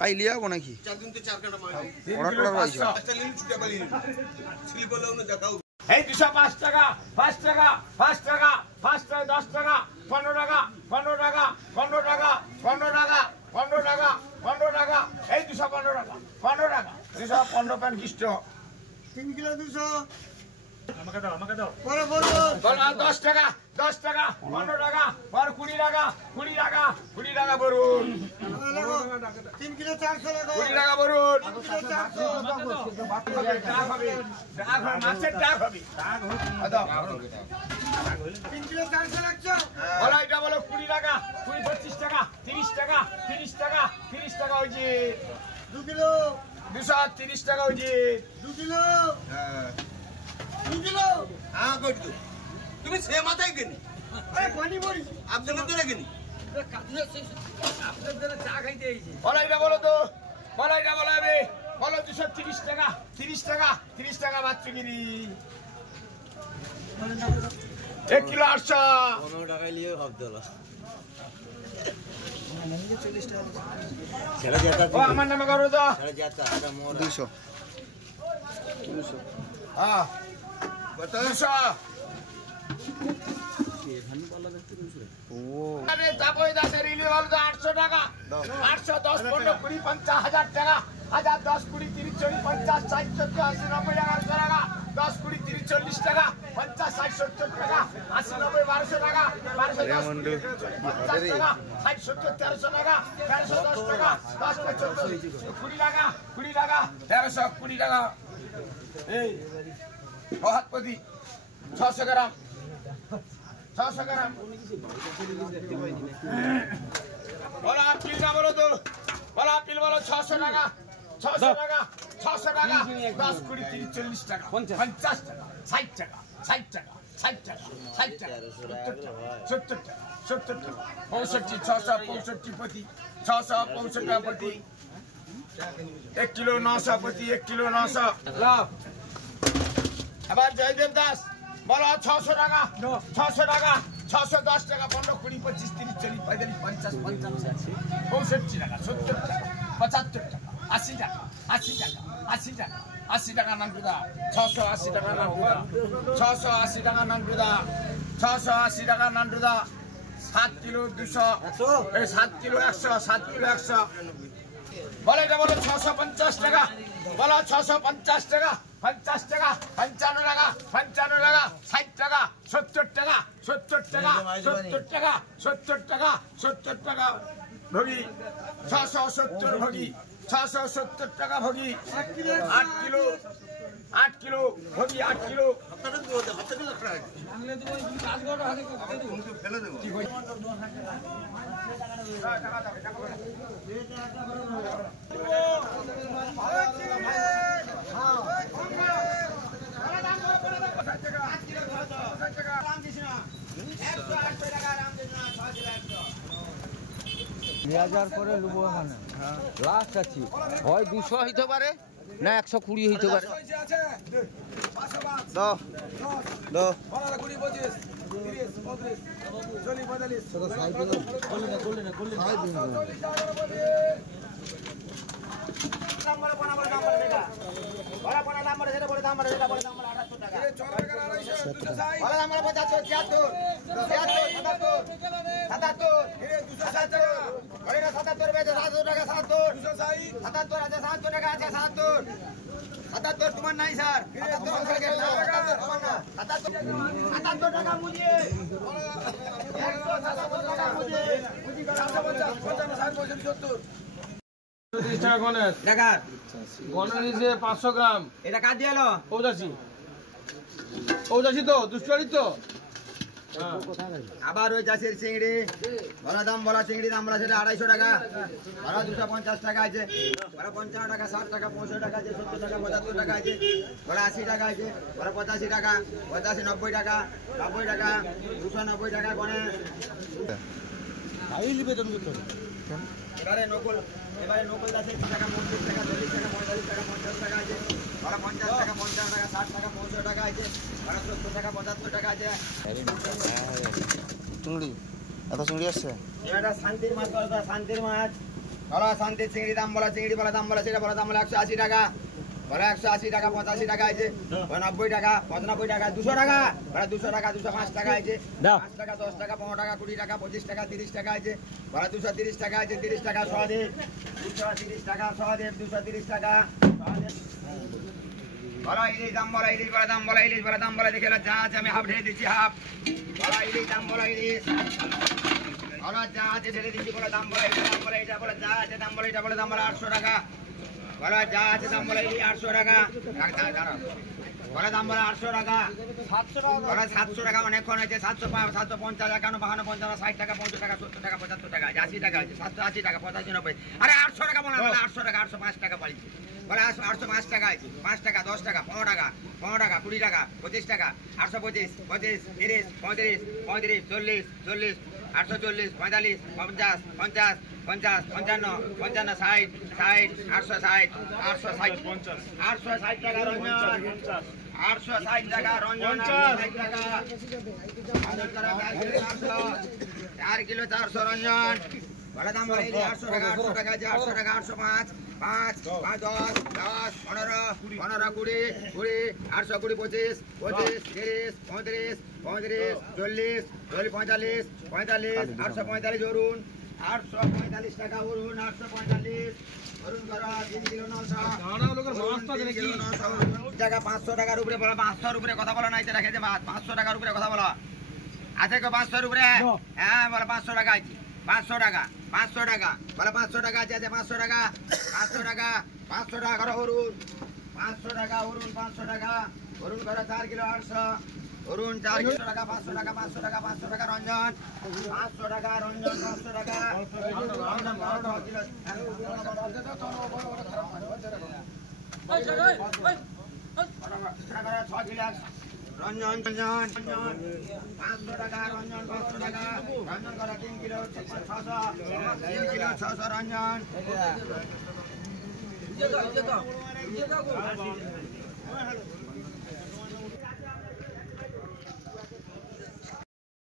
কাই লিয়া গো নাকি এই 205 টাকা 5 টাকা 5 টাকা 5 টাকা 10 টাকা 15 টাকা 15 টাকা 15 টাকা 15 টাকা 15 টাকা 15 টাকা এই 215 টাকা 15 টাকা 215 পান কিষ্ট 3 কিলো 200 আমাকে দাও পরে বলো 10 টাকা 10 টাকা 15 টাকা পর 20 টাকা 20 টাকা 20 টাকা বরুন 3 কিলো 400 টাকা 20 টাকা বরুন 3 কিলো 400 মাছের ডাক হবে 3 কিলো 400 লাগছে বলো এটা বলো 20 টাকা 25 টাকা 30 টাকা 30 টাকা 30 টাকা হইছে 2 কিলো 230 টাকা হইছে 2 কিলো 2 কিলো হ্যাঁ কইতো তুমি সে মাথায় গেনি আরে পানি পড়ি আপনাদের ধরে গেনি বলো এটা বলো তো বলো এটা বলো হবে বলো 230 টাকা 30 টাকা 30 টাকা বাচ্চা গিরি 1 কিলো 800 15 টাকায় নিয়ে ভাবতে হলো ও আমার নামে করো তো 200 হ্যাঁ 200 ও আরে তাপই দাসের রিনিউ হলো তো 800 টাকা 800 10 15 20 50 হাজার টাকা 1000 10 20 30 40 50 60 70 80 90 টাকা 10 20 30 40 টাকা 50 60 70 টাকা 80 90 1200 টাকা 1200 টাকা 60 70 1300 টাকা 1310 টাকা 10 14 20 টাকা 20 টাকা 1320 টাকা এই হাতপতি 600 গ্রাম 600 গ্রাম বলো আপেল না বলো তো বলো আপেল বলো 600 টাকা 600 টাকা 600 টাকা 10 20 30 40 টাকা 50 টাকা 60 টাকা 60 টাকা 60 টাকা 60 টাকা 70 টাকা 70 টাকা 65 665 পতি 665 পতি 1 কিলো 900 পতি 1 কিলো 900 লাভ আবার জয়দেব দাস বলো 600 টাকা 600 টাকা 610 টাকা 15 20 25 30 40 45 50 55 টাকা 70 টাকা 75 টাকা 80 টাকা 80 টাকা 80 টাকা 80 টাকা নানকুদা 680 টাকা নানকুদা 680 টাকা নানকুদা 680 টাকা নানকুদা 7 কিলো 200 এই 7 কিলো 100 7 কিলো 100 বলে এটা বলো 650 টাকা বলো 650 টাকা 50 টাকা 55 টাকা 55 টাকা 60 টাকা 70 টাকা 70 টাকা 70 টাকা 70 টাকা 70 টাকা ভগি 670 ভগি 670 টাকা ভগি 8 কিলো 8 কিলো ভগি 8 কিলো পরে লুবো লাস্ট আছি হয় 200 হইতে পারে না 120 হইতে পারে তোমার নাই স্যার 77 টাকা মুজিয়ে 500 গ্রাম এটা কাজ দিয়ে এলো 85 তো দুষ্টারি তো আবার ওই চাষের চিংড়ি বলা দাম বলা চিংড়ি দাম বলা সেটা 250 টাকা বলা 250 টাকা আছে বলা 55 টাকা 60 টাকা 65 টাকা আছে 70 টাকা 75 টাকা আছে বলা 80 টাকা আছে বলা 85 টাকা 85 90 টাকা 90 টাকা 290 টাকা কোনে এবারে নকল দাসে 30 টাকা 35 টাকা 40 টাকা 45 টাকা 50 টাকা আছে বড় 50 টাকা 55 টাকা 60 টাকা 65 টাকা আছে বড় 70 টাকা 75 টাকা আছে চিংড়ি এত চিংড়ি আসছে এটা শান্তির মাছ বলো তো শান্তির মাছ বলো শান্তির চিংড়ি দাম বলো চিংড়ি বলো দাম বলো সেটা বলো দাম বলো 180 টাকা বলো 180 টাকা 85 টাকা আছে 90 টাকা 95 টাকা 200 টাকা বলো 200 টাকা 205 টাকা আছে 5 টাকা 10 টাকা 15 টাকা 20 টাকা 25 টাকা 30 টাকা আছে বলো 230 টাকা আছে 30 টাকা 100 দে 230 টাকা 100 দে 230 টাকা 100 দে বলো ইলিশ দাম বলো ইলিশ বলো দাম বলো ইলিশ বলো দাম বলো দেখে যা আছে আমি হাফ ঢেলে দিচ্ছি হাফ বলো ইলিশ দাম বলো ইলিশ বলো যা আছে ঢেলে দিচ্ছি বলো দাম বলো এটা দাম বলো এটা বলো যা আছে দাম বলো এটা বলো দাম বলো 800 টাকা বলো যা আছে দাম বলো ইলিশ 800 টাকা বলো দাম বলো 800 টাকা 700 টাকা বলো 700 টাকা অনেকক্ষণ আছে 750 750 51 52 55 60 টাকা 50 টাকা 70 টাকা 75 টাকা 80 টাকা আছে 780 টাকা 85 90 আরে 800 টাকা বলো 800 টাকা 805 টাকা পাইছি বলে 805 টাকা আছে 5 টাকা 10 টাকা 15 টাকা 20 টাকা 25 টাকা 825 25 30 35 35 40 40 840 45 50 50 50 55 55 60 60 860 860 860 টাকা রঞ্জন 860 টাকা রঞ্জন 860 টাকা 4 কিলো 400 রঞ্জন বলে দাম বলে 800 টাকা 800 টাকা আছে 800 টাকা 805 5 5 10 10 15 15 20 20 820 25 25 30 35 35 40 45 45 845 অরুণ 845 টাকা অরুণ 845 অরুণ করা 3 কিলো 900 টাকা 500 টাকার উপরে বলা 500 এর উপরে কথা বলা নাই এটা খেতে 500 টাকার উপরে কথা বলা আছে কো 500 এর উপরে হ্যাঁ বলে 500 টাকা আছে 500 টাকা 500 টাকা বলে 500 টাকা আছে 500 টাকা 500 টাকা 500 টাকা করো অরুণ 500 টাকা অরুণ 500 টাকা অরুণ করো 4 কিলো 800 অরুণ 4 কিলো টাকা 500 টাকা 500 টাকা 500 টাকা রঞ্জন 500 টাকা রঞ্জন 500 টাকা রঞ্জন 12 কিলো রঞ্জন রঞ্জন 500 টাকা রঞ্জন 500 টাকা রঞ্জন করা 3 কিলো 600 3 কিলো 600 রঞ্জন